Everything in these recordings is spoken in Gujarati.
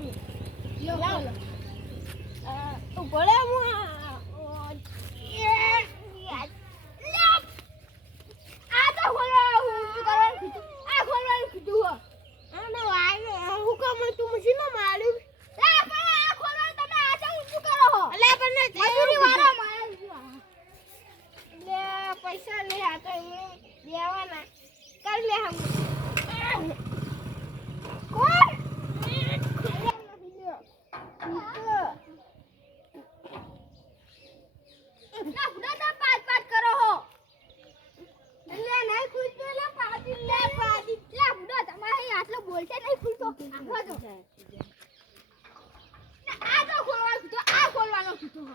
ખોલું લાવ તો ગળે હું આ તો ખોલવાનું શું કરવાનું કીધું આ ખોલવાનું કીધું આનો આને હું કામ તું મશીનમાં માર્યું લા પણ આ ખોલવાનું તમે આ તો શું કરો હો અલે પણ મજૂરી વાળા મારા લે પૈસા લે આ તો દેવાના કર લે હમ કોણ ના બુડા પાટ પાટ કરો હો લે નહીં ખુલતો લે પાટી લે પાટી લે બુડા તમારે આટલો બોલતે નહીં ખુલતો આખો જો આ તો ખોલવાનું કીધું આ ખોલવાનું કીધું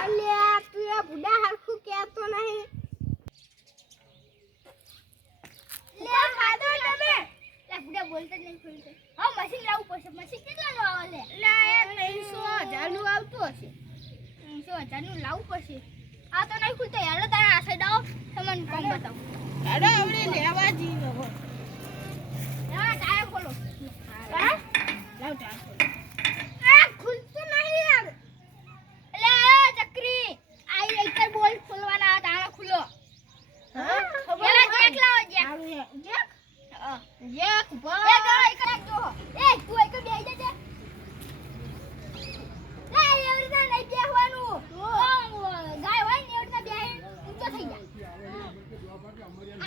અલે તું એ બુડા હરખું કહેતો નહીં લે ખાધો તમે લે બુડા બોલતે નહીં ખુલતો હા મશીન લાવવું પડશે મશીન કેટલા નો આવે લે લે 300,000 નું આવતું હશે 300,000 નું લાવવું પડશે આ તો નહીં ખુલતો યાર તારા આ સાઈડ આવો તમને કામ બતાવો અરે હવે લેવા જઈએ હો હા ટાયર ખોલો હા લાવ ટાયર ખોલો આ ખુલતો નહીં યાર એટલે ચક્રી આઈ એક બોલ ખોલવાના તાળો ખુલો હા પેલા જેક લાવો જેક જેક જેક બસ એ ગળો એક રાખજો એ તું એક બેહી જજે લે એવડી ના નહીં બેહવાનું ગાય હોય ને એવડી ના બેહી ઊંચો થઈ જાય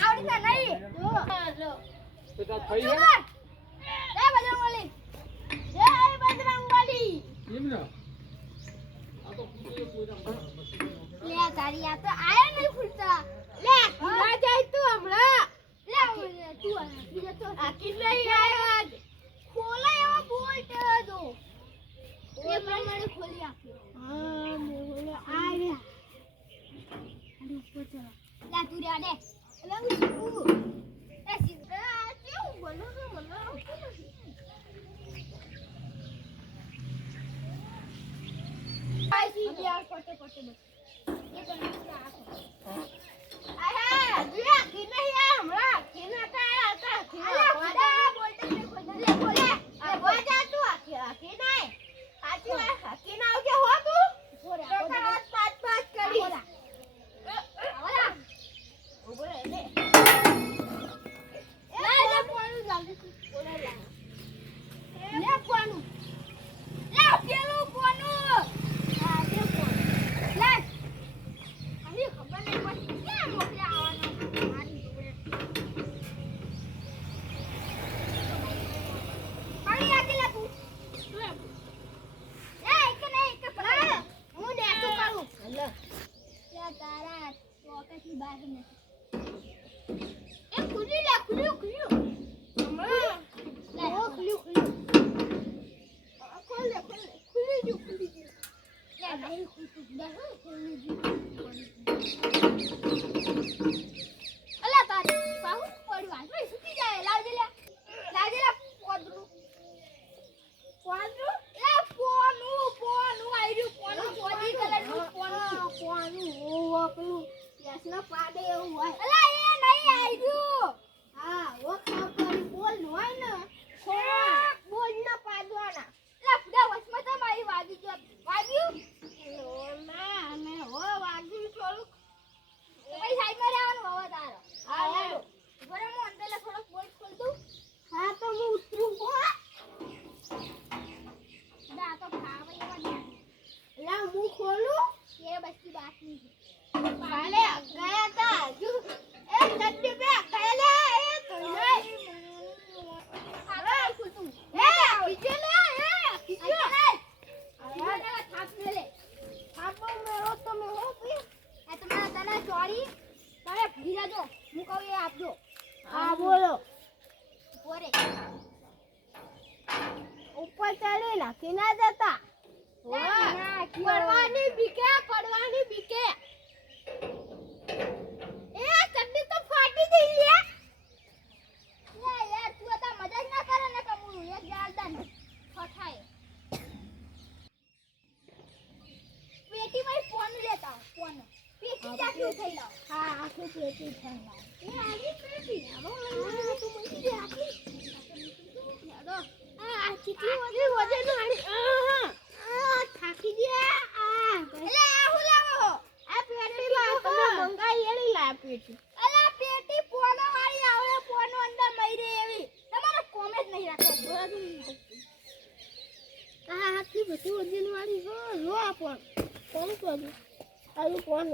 આવડી ના નહીં જો લો બેટા થઈ ગયા લે બજરંગબલી એ બજરંગબલી કેમ ના આ તો કુટી કોઈ લે તારી આ તો આયા નહીં ફૂટતા લે ના જાય તું હમણાં લે તું બીજો તો આ કિલ્લે આયો આજ ખોલા એવો બોલ્ટ દો એ પ્રમાણે ખોલી આપ્યો હા મોલે આયા અરે ઉપર ચલા લે તું રે દે લે હું એ સીધા કેવું બોલો આઈ યાર કોટે કોટે બસ એ તો નથી આખો આહા જુયા કિને યાર હમણાં કિને તા કિને બોલતે નહીં ખોલ લે બોલે આ બોજા તું આખી નહીં સાચી વાત કિને આવજે હો તું છોરા પાંચ પાંચ કરી ઓલા ઓબરે લે લે કોનું જલ્દી બોલે લે કોનું લે પેલું કોનું આ દે કોનું લે આની ખબર નહીં પડતી ક્યાં મોકલે આવવાનો મારી જોડે પાણી આકી લે તું એ એક નહીં એક પકડ હું નેસું કરું હલ્લો લે તારા પોકેટની બહાર ને એ ખુલી લે ખુલ્યું હમણાં લે ઓ ખુલ્યું ખોલ લે ખુલી જો લે નહીં ખુલતું લે ખુલી જો અલા તારી પાહુ પડવા ભાઈ સુકી જાય લાવજે લે પોદરું લે પોનું આયરું પોનું ચોજી કલરનું પોનું ઓ પેલું યસના પાડે એવું હોય અલા એ નહીં આયરું હા ઓ ખબર બોલ હોય ને બોલ ના પાડવાના લે પૂરા વસમાં તો મારી વાગી ગયો વાગ્યું ના અમે હો વાગ્યું થોડુંક ભાઈ સાઈડમાં રહેવાનું હવે તારો હા હેડો બરાબર હું અંદર થોડોક બોલ ખોલ દઉં હા તો હું ઉતરું કો ના તો ખાવા એવા નહીં લા હું ખોલું એ બસી બાકી છે કાલે ગયા તા હજુ એ નદી બે કાલે એ તો નહીં હવે ખોલું હે ખીચે લે હે ખીચે લે આ થાપ લે થાપો મેરો તો મે હો પી આ તમારા તને ચોરી તમે ભૂલી જાજો હું કહું એ આપજો હા બોલો પોરે ઉપર ચડી નાખી ના જતા પડવાની બીકે એ ચડ્ડી તો ફાટી ગઈ લે યાર તું તો મજા જ ના કરે ને કમું એક જાલદાન ફટાય પેટીમાં ફોન લેતા ફોન પેટી ચાટુ થઈ લાવ હા આખી પેટી થઈ લાવ એ આવી પેટી આવો તું મને દે આખી યાદો આ ચીટી વજે નો બાજુ આ આટલી બધી વજનવાળી હો લો પણ કોણ કરું આયું કોણ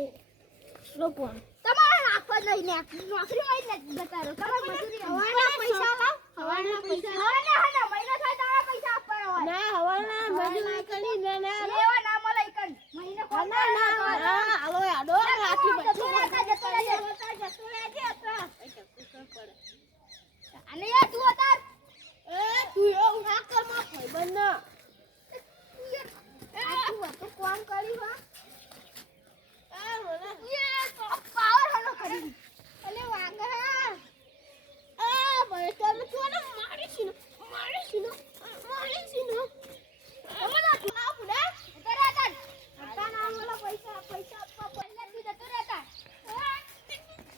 લો કોણ તમારે નાખવા નહીં ને નોકરી હોય ને બતારો તમારે મજૂરી હવાના પૈસા લાવ હવાના પૈસા હવાના મહિનો થાય તારા પૈસા આપવાના હોય ના હવાના મજૂરી કરી ને ના એવા ના મળે કન મહિનો કોણ ના હાલો આડો આટલી બધી અને યાર તું અતાર તું એવું ના કર માં ભાઈબંધ ના તું તો કોમ કરી હા યે તો પાવર હલો કરી અલે વાગા ભાઈ તમે તું ને મારીશ ને અમારા તું ના પુડા ઉતર આતા હતા ના મને પૈસા આપવા પહેલા દી જતો રહેતા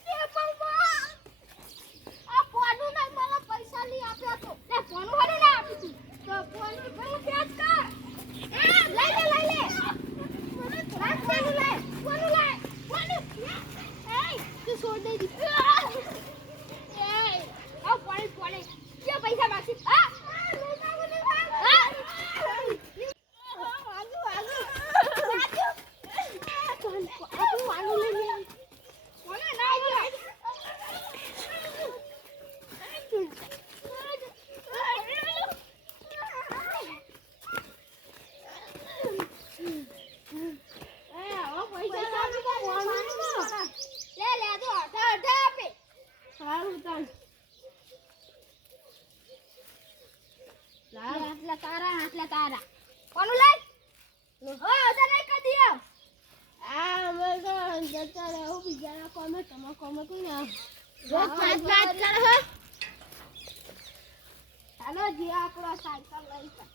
એ પપ્પા આ ફોનું ના મને પૈસા લઈ આપ્યા તો એ ફોનું હરે ના આપી તું તો ફોનું બહુ પ્યાજ કર લઈ લે મને ફોનું લે ફોનું એ તું છોડ દે દી એ આ ફોને કે પૈસા માસી આ તારા કોનું લઈ હો ઓજા નહીં કરી દિયો આ મગર જતા રહો બીજાના કોમે તમા કોમે કોઈ ના રોજ પાંચ વાત કર હો ચાલો જી આપણો સાયકલ લઈ જા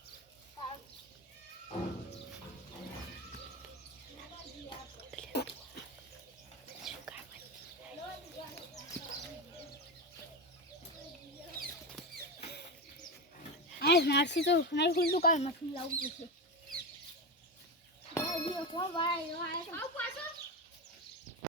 નારસી તો નહીં ખુલતું કાલ મશીન લાવવું પડશે કો ભાઈ આવ પાછો